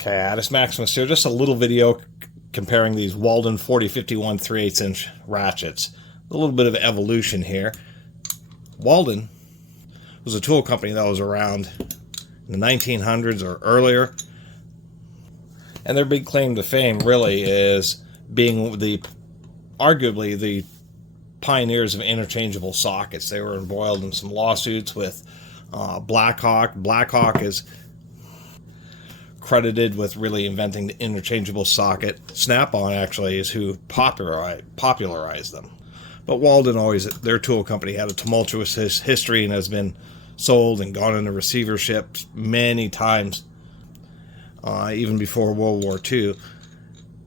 Catus, Maximus here. Just a little video comparing these Walden 4051 3/8 inch ratchets. A little bit of evolution here. Walden was a tool company that was around in the 1900s or earlier, and their big claim to fame really is being arguably the pioneers of interchangeable sockets. They were embroiled in some lawsuits with Blackhawk. Blackhawk is credited with really inventing the interchangeable socket. Snap-on actually is who popularized them. But Walden always, their tool company, had a tumultuous history and has been sold and gone into receivership many times, even before World War II.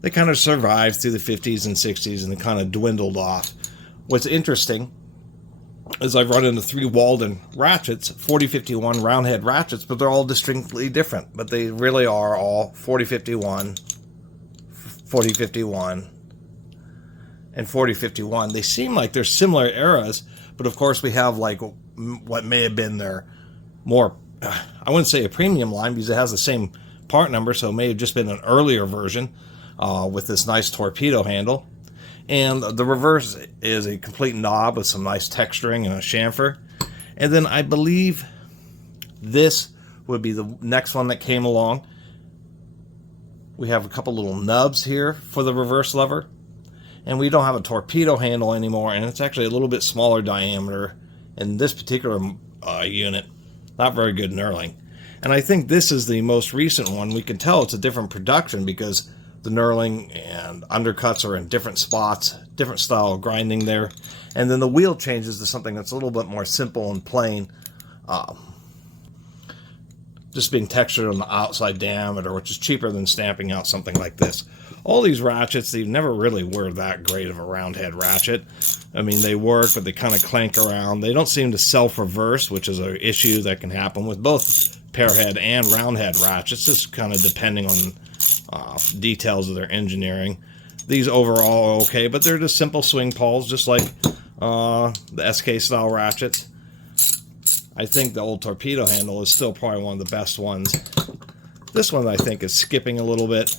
They kind of survived through the 50s and 60s and they kind of dwindled off. What's interesting is I've run into 3 Walden ratchets, 4051 round head ratchets, but they're all distinctly different. But they really are all 4051, 4051, and 4051. They seem like they're similar eras, but of course we have like what may have been their more, I wouldn't say a premium line because it has the same part number, so it may have just been an earlier version with this nice torpedo handle. And the reverse is a complete knob with some nice texturing and a chamfer. And then I believe this would be the next one that came along. We have a couple little nubs here for the reverse lever. And we don't have a torpedo handle anymore, and it's actually a little bit smaller diameter in this particular unit. Not very good knurling. And I think this is the most recent one. We can tell it's a different production because the knurling and undercuts are in different spots, different style of grinding there. And then the wheel changes to something that's a little bit more simple and plain. Just being textured on the outside diameter, which is cheaper than stamping out something like this. All these ratchets, they never really were that great of a round head ratchet. I mean, they work, but they kind of clank around. They don't seem to self-reverse, which is an issue that can happen with both pair head and round head ratchets, just kind of depending on details of their engineering. These overall are okay, but they're just simple swing pawls, just like the SK style ratchets. I think the old torpedo handle is still probably one of the best ones. This one I think is skipping a little bit.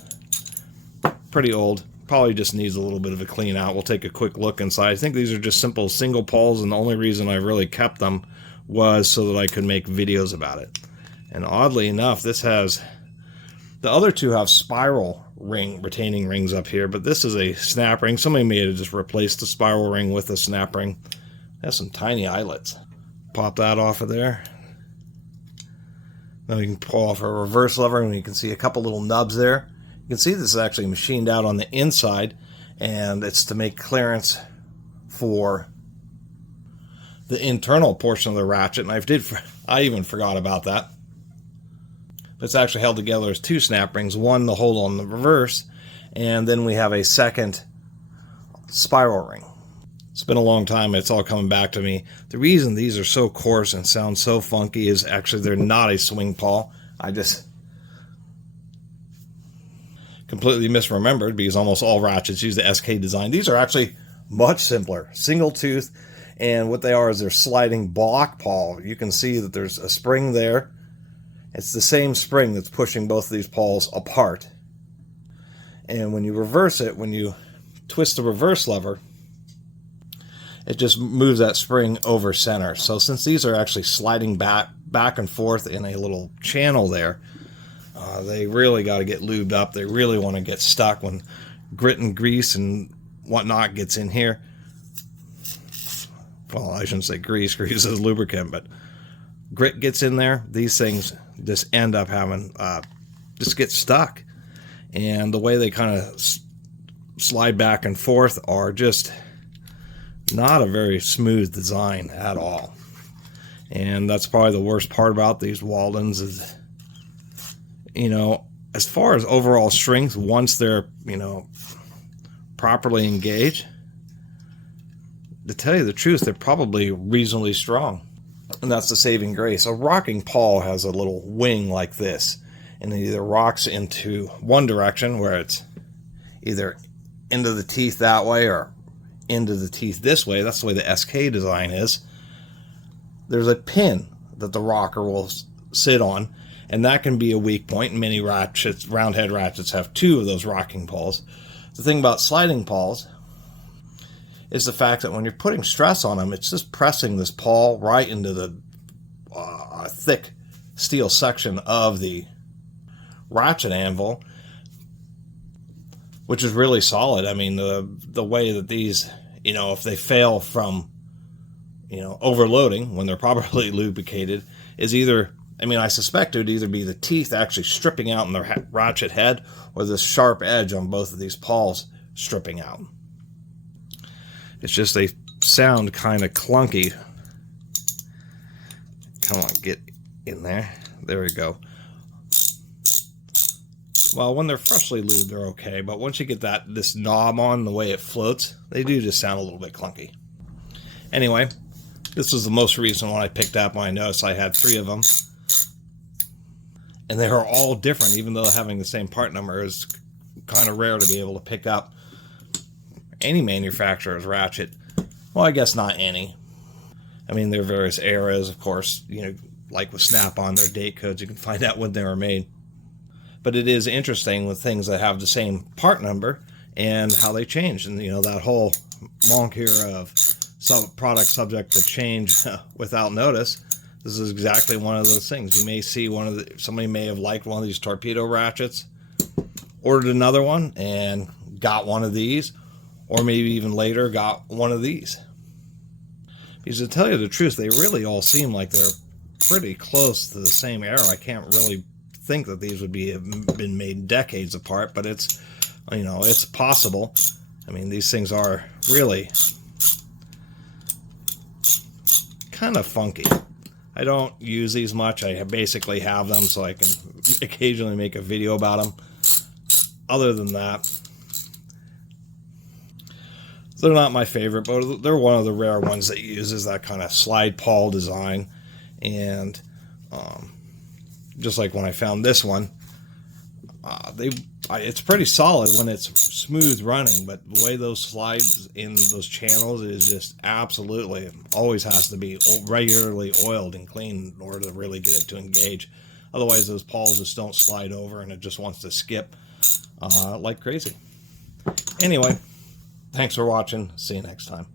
Pretty old. Probably just needs a little bit of a clean out. We'll take a quick look inside. I think these are just simple single pawls, and the only reason I really kept them was so that I could make videos about it. And oddly enough, this has... The other two have spiral ring retaining rings up here, but this is a snap ring. Somebody may have just replaced the spiral ring with a snap ring. It has some tiny eyelets. Pop that off of there. Now you can pull off a reverse lever and you can see a couple little nubs there. You can see this is actually machined out on the inside, and it's to make clearance for the internal portion of the ratchet. And I even forgot about that. But it's actually held together as 2 snap rings, one to hold on the reverse, and then we have a second spiral ring. It's been a long time, it's all coming back to me. The reason these are so coarse and sound so funky is actually they're not a swing pawl. I just completely misremembered because almost all ratchets use the SK design. These are actually much simpler, single tooth, and what they are is they're sliding block pawl. You can see that there's a spring there. It's the same spring that's pushing both of these pawls apart. And when you reverse it, when you twist the reverse lever, it just moves that spring over center. So since these are actually sliding back and forth in a little channel there, they really got to get lubed up. They really want to get stuck when grit and grease and whatnot gets in here. Well, I shouldn't say grease. Grease is lubricant, but grit gets in there. These things just end up having just get stuck, and the way they kind of slide back and forth are just not a very smooth design at all. And that's probably the worst part about these Waldens is, you know, as far as overall strength, once they're, you know, properly engaged, to tell you the truth, they're probably reasonably strong. And that's the saving grace. A rocking pawl has a little wing like this, and it either rocks into one direction where it's either into the teeth that way or into the teeth this way. That's the way the SK design is. There's a pin that the rocker will sit on, And that can be a weak point. Many ratchets, round head ratchets, have 2 of those rocking pawls. The thing about sliding pawls is the fact that when you're putting stress on them, it's just pressing this pawl right into the thick steel section of the ratchet anvil, which is really solid. I mean, the way that these, if they fail from, overloading when they're properly lubricated, is either, I suspect it would either be the teeth actually stripping out in the ratchet head, or the sharp edge on both of these pawls stripping out. It's just they sound kind of clunky. Come on, get in there. There we go. Well, when they're freshly lubed, they're okay, but once you get this knob on, the way it floats, they do just sound a little bit clunky. Anyway, this was the most recent one I picked up when I noticed I had 3 of them. And they are all different, even though having the same part number is kind of rare to be able to pick up any manufacturer's ratchet. Well, I guess not any. There are various eras, of course, like with Snap-on, their date codes, you can find out when they were made. But it is interesting with things that have the same part number and how they change. And, that whole monk here of product subject to change without notice. This is exactly one of those things. You may see somebody may have liked one of these torpedo ratchets, ordered another one, and got one of these, or maybe even later got one of these. Because to tell you the truth, they really all seem like they're pretty close to the same era. I can't really think that these would have been made decades apart, but it's, it's possible. These things are really kind of funky. I don't use these much. I basically have them so I can occasionally make a video about them. Other than that, they're not my favorite, but they're one of the rare ones that uses that kind of slide pawl design. And just like when I found this one, it's pretty solid when it's smooth running, but the way those slides in those channels is just absolutely, always has to be regularly oiled and cleaned in order to really get it to engage. Otherwise, those pawls just don't slide over and it just wants to skip like crazy. Anyway, thanks for watching. See you next time.